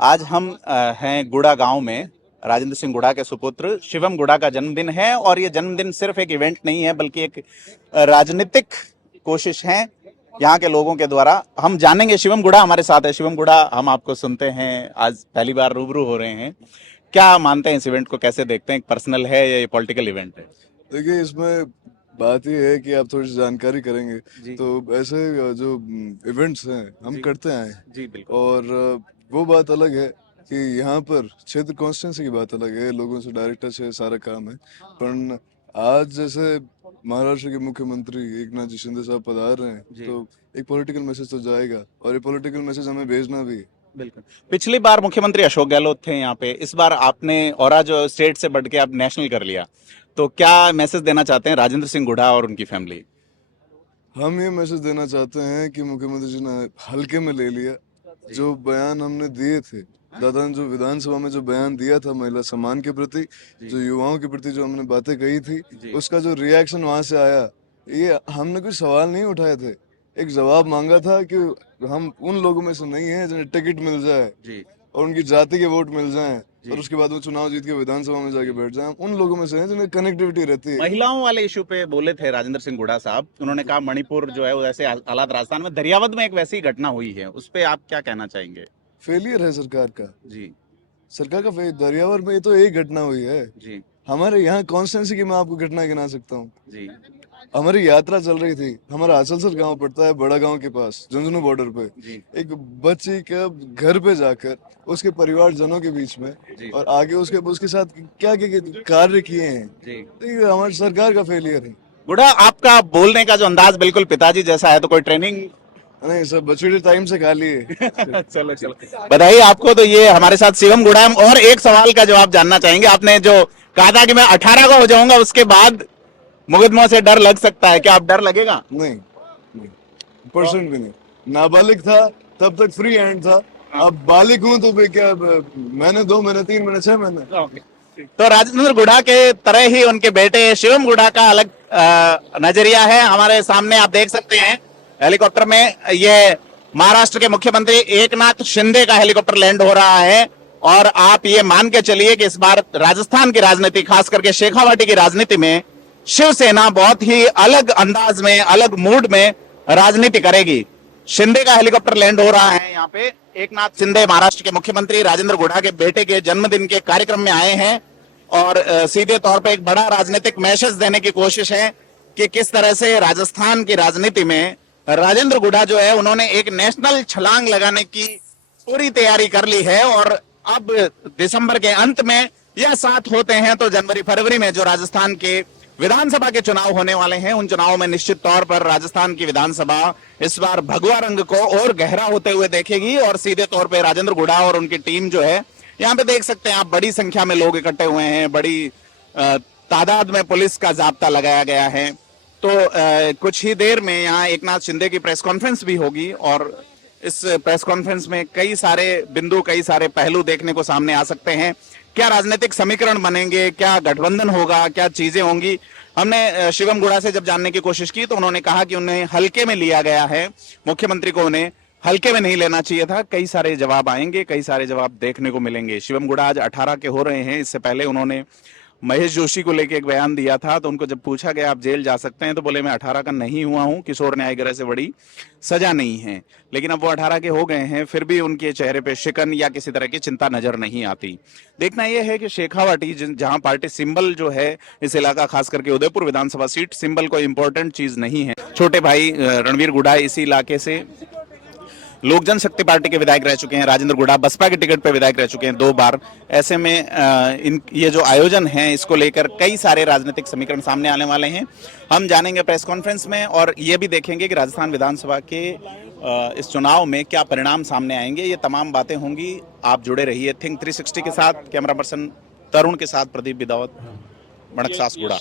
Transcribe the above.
आज हम हैं गुड़ा गांव में। राजेंद्र सिंह गुड़ा के सुपुत्र शिवम गुड़ा का जन्मदिन है और ये जन्मदिन सिर्फ एक इवेंट नहीं है बल्कि एक राजनीतिक कोशिश है यहाँ के लोगों के द्वारा। हम जानेंगे, शिवम गुड़ा हमारे साथ है। शिवम गुड़ा, हम आपको सुनते हैं, आज पहली बार रूबरू हो रहे हैं, क्या मानते हैं इस इवेंट को, कैसे देखते हैं? पर्सनल है या ये पॉलिटिकल इवेंट है? देखिए, इसमें बात ये है कि आप थोड़ी सी जानकारी करेंगे तो ऐसे जो इवेंट्स हैं हम करते आए हैं जी बिल्कुल। और वो बात अलग है कि यहाँ पर क्षेत्र कॉन्स्टिट्यूंसी की बात अलग है, लोगों से डायरेक्ट टच है, सारा काम है। पर आज जैसे महाराष्ट्र के मुख्यमंत्री एकनाथ जी शिंदे साहब पधार रहे हैं तो एक पॉलिटिकल मैसेज तो जाएगा और ये पॉलिटिकल मैसेज हमें भेजना भी है। बिल्कुल। पिछली बार मुख्यमंत्री अशोक गहलोत थे यहाँ पे, इस बार आपने और जो स्टेट से बढ़ के आप नेशनल कर लिया, तो क्या मैसेज देना चाहते हैं राजेंद्र सिंह गुड़ा और उनकी फैमिली? हम ये मैसेज देना चाहते हैं कि मुख्यमंत्री जी ने हल्के में ले लिया। जो बयान हमने दिए थे, दादा ने जो विधानसभा में जो बयान दिया था महिला सम्मान के प्रति, जो युवाओं के प्रति जो हमने बातें कही थी, उसका जो रिएक्शन वहां से आया, ये हमने कोई सवाल नहीं उठाए थे, एक जवाब मांगा था कि हम उन लोगों में से नहीं है जिन्हें टिकट मिल जाए और उनकी जाति के वोट मिल जाएं और उसके बाद वो चुनाव जीत के विधानसभा में जाके बैठ जाएं। उन लोगों में से हैं जिन्हें कनेक्टिविटी रहती है। महिलाओं वाले इशू पे बोले थे राजेंद्र सिंह गुड़ा साहब, उन्होंने कहा मणिपुर जो है वो ऐसे हालात, राजस्थान में दरियावद में एक वैसी घटना हुई है, उस पे आप क्या कहना चाहेंगे? फेलियर है सरकार का। जी, सरकार का दरियावर में ये तो एक घटना हुई है जी, हमारे यहाँ कॉन्स्टेंसी की। मैं आपको घटना गिना सकता हूँ। जी, हमारी यात्रा चल रही थी, हमारा आचलसर गांव पड़ता है बड़ा गांव के पास, झुंझुनू बॉर्डर पे। एक बच्ची के घर पे जाकर उसके परिवारजनों के बीच में और आगे उसके साथ क्या क्या कार्य किए हैं, ये हमारी सरकार का फेलियर है। गुड़ा, आपका बोलने का जो अंदाज बिल्कुल पिताजी जैसा है, तो कोई ट्रेनिंग? नहीं सर, बछड़ी टाइम से खा लिए। चलो चलो, बधाई आपको। तो ये हमारे साथ शिवम गुड़ा है। और एक सवाल का जवाब जानना चाहेंगे, आपने जो कहा था कि मैं 18 का हो जाऊंगा उसके बाद मुकदमों से डर लग सकता है, क्या आप डर लगेगा? नहीं, परसेंट भी नहीं। नाबालिग था तब तक फ्री हैंड था, अब बालिग हूँ तो क्या मैंने 2 महीने 3 महीने 6 महीने। तो राजेंद्र गुड़ा के तरह ही उनके बेटे शिवम गुड़ा का अलग नजरिया है। हमारे सामने आप देख सकते हैं हेलीकॉप्टर में ये महाराष्ट्र के मुख्यमंत्री एकनाथ शिंदे का हेलीकॉप्टर लैंड हो रहा है। और आप ये मान के चलिए कि इस बार राजस्थान की राजनीति, खास करके शेखावाटी की राजनीति में शिवसेना बहुत ही अलग अंदाज में, अलग मूड में राजनीति करेगी। शिंदे का हेलीकॉप्टर लैंड हो रहा है यहाँ पे। एकनाथ शिंदे महाराष्ट्र के मुख्यमंत्री राजेंद्र गुड़ा के बेटे के जन्मदिन के कार्यक्रम में आए हैं और सीधे तौर पे एक बड़ा राजनीतिक मैसेज देने की कोशिश है कि किस तरह से राजस्थान की राजनीति में राजेंद्र गुड़ा जो है उन्होंने एक नेशनल छलांग लगाने की पूरी तैयारी कर ली है। और अब दिसंबर के अंत में यह साथ होते हैं तो जनवरी फरवरी में जो राजस्थान के विधानसभा के चुनाव होने वाले हैं, उन चुनावों में निश्चित तौर पर राजस्थान की विधानसभा इस बार भगवा रंग को और गहरा होते हुए देखेगी। और सीधे तौर पर राजेंद्र गुड़ा और उनकी टीम जो है, यहाँ पे देख सकते हैं आप, बड़ी संख्या में लोग इकट्ठे हुए हैं, बड़ी तादाद में पुलिस का जाब्ता लगाया गया है। तो कुछ ही देर में यहाँ एकनाथ शिंदे की प्रेस कॉन्फ्रेंस भी होगी और इस प्रेस कॉन्फ्रेंस में कई सारे बिंदु, कई सारे पहलू देखने को सामने आ सकते हैं। क्या राजनीतिक समीकरण बनेंगे, क्या गठबंधन होगा, क्या चीजें होंगी? हमने शिवम गुड़ा से जब जानने की कोशिश की तो उन्होंने कहा कि उन्हें हल्के में लिया गया है, मुख्यमंत्री को उन्हें हल्के में नहीं लेना चाहिए था। कई सारे जवाब आएंगे, कई सारे जवाब देखने को मिलेंगे। शिवम गुड़ा आज 18 के हो रहे हैं। इससे पहले उन्होंने महेश जोशी को लेकर एक बयान दिया था, तो उनको जब पूछा गया आप जेल जा सकते हैं तो बोले मैं 18 का नहीं हुआ हूं, किशोर न्याय गृह से बड़ी सजा नहीं है। लेकिन अब वो 18 के हो गए हैं, फिर भी उनके चेहरे पे शिकन या किसी तरह की चिंता नजर नहीं आती। देखना यह है कि शेखावाटी, जहां पार्टी सिंबल जो है, इस इलाका खास करके उदयपुर विधानसभा सीट, सिंबल कोई इंपॉर्टेंट चीज नहीं है। छोटे भाई रणवीर गुड़ा इसी इलाके से लोक जनशक्ति पार्टी के विधायक रह चुके हैं, राजेंद्र गुड़ा बसपा के टिकट पे विधायक रह चुके हैं 2 बार। ऐसे में ये जो आयोजन है, इसको लेकर कई सारे राजनीतिक समीकरण सामने आने वाले हैं। हम जानेंगे प्रेस कॉन्फ्रेंस में और ये भी देखेंगे कि राजस्थान विधानसभा के इस चुनाव में क्या परिणाम सामने आएंगे। ये तमाम बातें होंगी। आप जुड़े रहिए थिंक 360 के साथ। कैमरा पर्सन तरुण के साथ प्रदीप बिदावत, मणकसास गुड़ा।